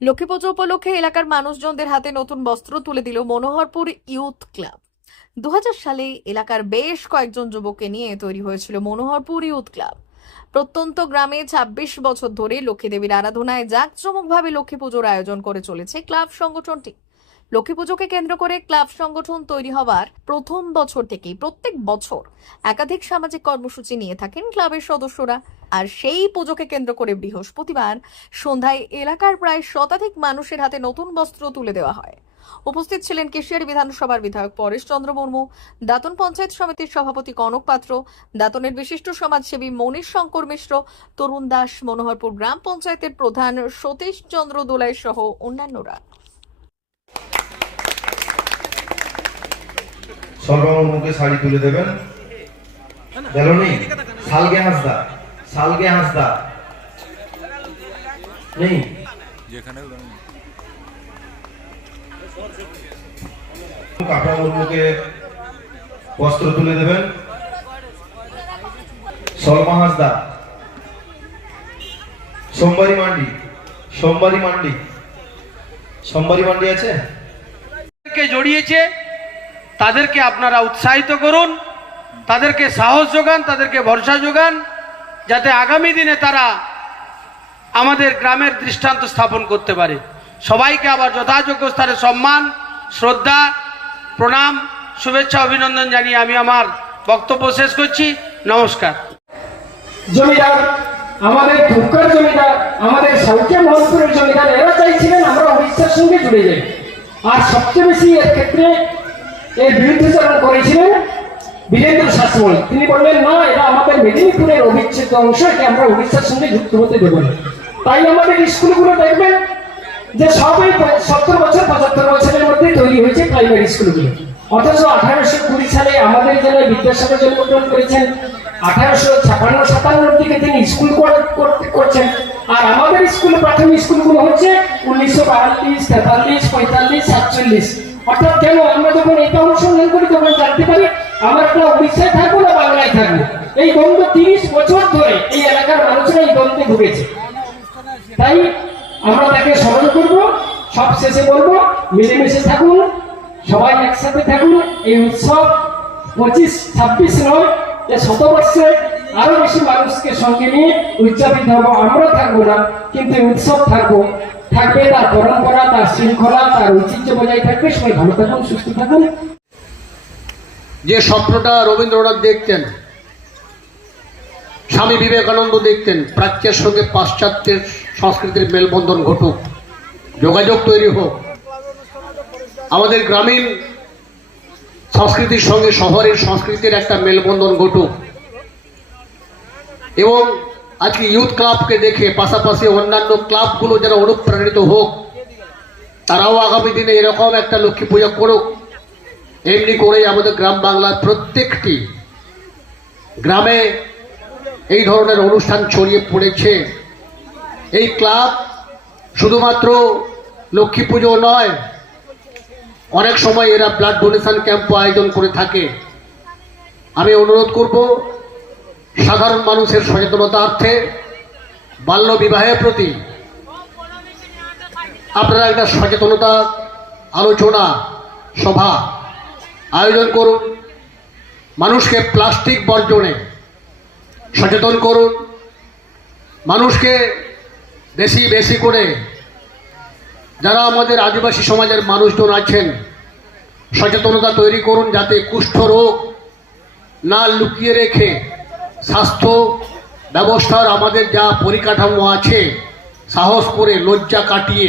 লক্ষ্মী পুজো উপলক্ষে এলাকার মানুষজনদের হাতে নতুন বস্ত্র তুলে দিল মনোহরপুর ইউথ ক্লাব। দু হাজার সালে এলাকার বেশ কয়েকজন যুবককে নিয়ে তৈরি হয়েছিল মনোহরপুর ইউথ ক্লাব। প্রত্যন্ত গ্রামে ২৬ বছর ধরে লক্ষ্মী দেবীর আরাধনায় জাঁকজমকভাবে লক্ষ্মী পুজোর আয়োজন করে চলেছে ক্লাব সংগঠনটি। লক্ষ্মী পুজোকে কেন্দ্র করে ক্লাব সংগঠন তৈরি হওয়ার প্রথম বছর থেকেই, প্রত্যেক বছর একাধিক সামাজিক কর্মসূচি নিয়ে থাকেন ক্লাবের সদস্যরা। আর সেই পুজোকে কেন্দ্র করে বৃহস্পতিবার সন্ধ্যায় এলাকার প্রায় শতাধিক মানুষের হাতে নতুন বস্ত্র তুলে দেওয়া হয়। উপস্থিত ছিলেন কেশিয়ারি বিধানসভার বিধায়ক পরেশ চন্দ্র মুর্মু, দাতন পঞ্চায়েত সমিতির সভাপতি কনক পাত্র, দাতনের বিশিষ্ট সমাজসেবী মনীষ শঙ্কর মিশ্র, তরুণ দাস মনোহরপুর গ্রাম পঞ্চায়েতের প্রধান সতীশ চন্দ্র দোলাই সহ অন্যান্যরা। সর্বমুখে শাড়ি তুলে দেবেন। বেলনি সালগে হাসদা সালগে হাসদা। নেই? কাপড় মুর্মুকে বস্ত্র তুলে দেবেন। সলমা হাসদা। সোমবারি মান্ডি সোমবারি মান্ডি। সোমবারি মান্ডি আছে? জড়িয়েছে? তাদেরকে আপনারা উৎসাহিত করুন, তাদেরকে সাহস যোগান, তাদেরকে ভরসা যোগান, যাতে আগামী দিনে তারা আমাদের গ্রামের দৃষ্টান্ত স্থাপন করতে পারে। সবাইকে আবার যথাযোগ্য স্থানে সম্মান, শ্রদ্ধা, প্রণাম, শুভেচ্ছা, অভিনন্দন জানিয়ে আমি আমার বক্তব্য শেষ করছি। নমস্কার। জমিদার, আমাদের জমিদার আমাদের জমিদার, এরা চাইছিলেন আমরা সঙ্গে জুড়ে যাই। আর সবচেয়ে বেশি এর ক্ষেত্রে এর বিরুদ্ধাচরণ করেছিলেন বীরেন্দ্র শাসমল তিনি বললেন, না, এটা আমাদের মেদিনীপুরের অবিচ্ছেদ্য অংশ, একে আমরা উড়িষ্যার সঙ্গে যুক্ত হতে দেবো না। তাই আমাদের স্কুলগুলো দেখবেন যে সবই সত্তর বছর, পঁচাত্তর বছরের মধ্যে তৈরি হয়েছে প্রাইমারি স্কুলগুলো। অথচ আঠারোশো কুড়ি সালে আমাদের জেলায় বিদ্যাসাগর জন্মগ্রহণ করেছেন, আঠারোশো ছাপান্ন, সাতান্নর দিকে তিনি স্কুল করছেন। আর আমাদের স্কুল, প্রাথমিক স্কুলগুলো হচ্ছে উনিশশো বায়াল্লিশ, তেতাল্লিশ, পঁয়তাল্লিশ, সাতচল্লিশ। অর্থাৎ কেন আমরা যখন এটা অনুসন্ধান করি, তখন জানতে পারি থাকব না বাংলায় থাকব। এই তিরিশ বছর ধরে এই এলাকার মানুষরা এই দ্বন্দ্বে তাই আমরা তাকে স্মরণ সব শেষে বলব, মিলেমিশে থাকুন, সবাই একসাথে থাকুন, এই উৎসব পঁচিশ, ছাব্বিশ নয়, এ শতবর্ষে আরও বেশি মানুষকে সঙ্গে নিয়ে উদযাপিত হব। আমরা থাকব না, কিন্তু উৎসব থাকব, থাকবে তার পরম্পরা। তার শৃঙ্খলা, তার ঐতিহ্য বজায় থাকবে, সবাই ভালো থাকুন, সুস্থ থাকুন। যে স্বপ্নটা রবীন্দ্রনাথ দেখতেন, স্বামী বিবেকানন্দ দেখতেন, প্রাচ্যের সঙ্গে পাশ্চাত্যের সংস্কৃতির মেলবন্ধন ঘটুক, যোগাযোগ তৈরি হোক, আমাদের গ্রামীণ সংস্কৃতির সঙ্গে শহরের সংস্কৃতির একটা মেলবন্ধন ঘটুক, এবং আজকে ইউথ ক্লাবকে দেখে পাশাপাশি অন্যান্য ক্লাবগুলো যেন অনুপ্রাণিত হোক তারাও আগামী দিনে এরকম একটা লক্ষ্মী পূজা করুক। এমনি করে আমাদের গ্রাম বাংলার প্রত্যেকটি গ্রামে এই ধরনের অনুষ্ঠান ছড়িয়ে পড়েছে। এই ক্লাব শুধুমাত্র লক্ষ্মী পুজো নয়, অনেক সময় এরা ব্লাড ডোনেশন ক্যাম্প আয়োজন করে থাকে। আমি অনুরোধ করব, সাধারণ মানুষের সচেতনতার্থে বাল্য বিবাহের প্রতি আপনারা একটা সচেতনতা আলোচনা সভা আয়োজন করুন। মানুষকে প্লাস্টিক বর্জনে সচেতন করুন। মানুষকে বেশি বেশি করে যারা আমাদের আদিবাসী সমাজের মানুষজন আছেন, সচেতনতা তৈরি করুন যাতে কুষ্ঠ রোগ না লুকিয়ে রেখে স্বাস্থ্য ব্যবস্থার আমাদের যা পরিকাঠামো আছে, সাহস করে লজ্জা কাটিয়ে